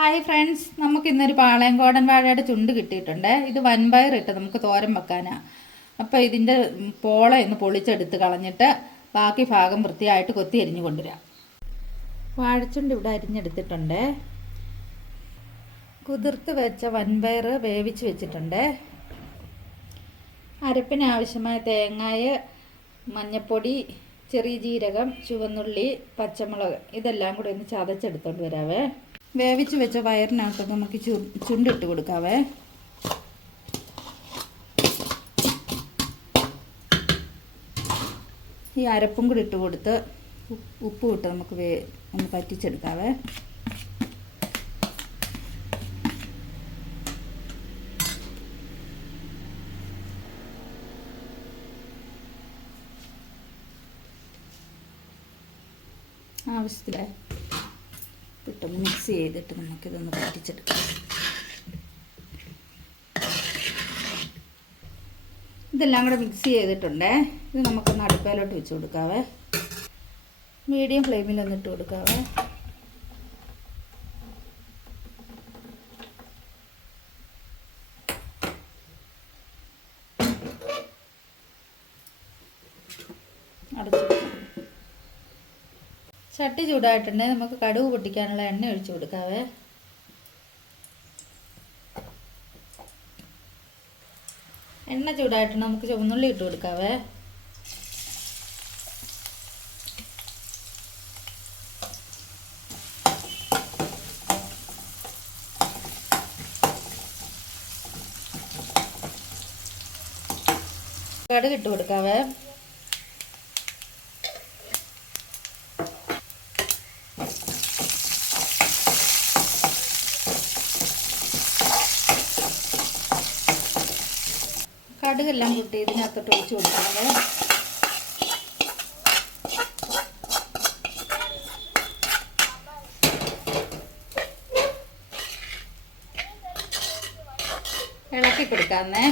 Hi friends, നമുക്ക് ഇന്നൊരു പാളയംകോടൻ വാഴയുടെ ചുണ്ട് കിട്ടിയിട്ടുണ്ട്. ഇത് വൻപയറിട്ട് നമുക്ക് തോരൻ വെക്കാനാണ്. അപ്പോൾ ഇതിൻ്റെ പോള ഒന്ന് പൊളിച്ചെടുത്ത് കളഞ്ഞിട്ട് ബാക്കി ഭാഗം വൃത്തിയായിട്ട് കൊത്തി അരിഞ്ഞു കൊണ്ടുവരാം. വാഴച്ചുണ്ട് ഇവിടെ അരിഞ്ഞെടുത്തിട്ടുണ്ട്. കുതിർത്ത് വെച്ച വൻപയർ വേവിച്ച് വെച്ചിട്ടുണ്ട്. അരപ്പിന് ആവശ്യമായ തേങ്ങായ, മഞ്ഞൾപ്പൊടി, ചെറിയ ജീരകം, ചുവന്നുള്ളി, പച്ചമുളക് ഇതെല്ലാം കൂടി ഒന്ന് ചതച്ചെടുത്തോണ്ട് വരാവേ. വേവിച്ച് വെച്ച പയറിനകത്ത് നമുക്ക് ചുണ്ടിട്ട് കൊടുക്കാവേ. ഈ അരപ്പും കൂടി ഇട്ട് കൊടുത്ത് ഉപ്പും ഇട്ട് നമുക്ക് ഒന്ന് പറ്റിച്ചെടുക്കാവേ. ആവശ്യത്തിലെ ഇട്ടൊന്ന് മിക്സ് ചെയ്തിട്ട് നമുക്കിതൊന്ന് പറ്റിച്ചെടുക്കാം. ഇതെല്ലാം കൂടെ മിക്സ് ചെയ്തിട്ടുണ്ട്. ഇത് നമുക്കൊന്ന് അടുപ്പയിലോട്ട് വെച്ച് കൊടുക്കാവേ. മീഡിയം ഫ്ലെയിമിലൊന്ന് ഇട്ട് കൊടുക്കാവേ. അടച്ചു. ചട്ടി ചൂടായിട്ടുണ്ടെങ്കിൽ നമുക്ക് കടുക് പൊട്ടിക്കാനുള്ള എണ്ണ ഒഴിച്ചു കൊടുക്കാവേ. എണ്ണ ചൂടായിട്ടുണ്ട്, നമുക്ക് ചുവന്നുള്ളി ഇട്ട് കൊടുക്കാവേ. കടുക് ഇട്ട് കൊടുക്കാവേ. കടുകെല്ലാം കൂട്ടി ഇതിനകത്തോട്ട് ഒഴിച്ച് കൊടുക്കുന്നത്. ഇളക്കി കൊടുക്കാന്നേ.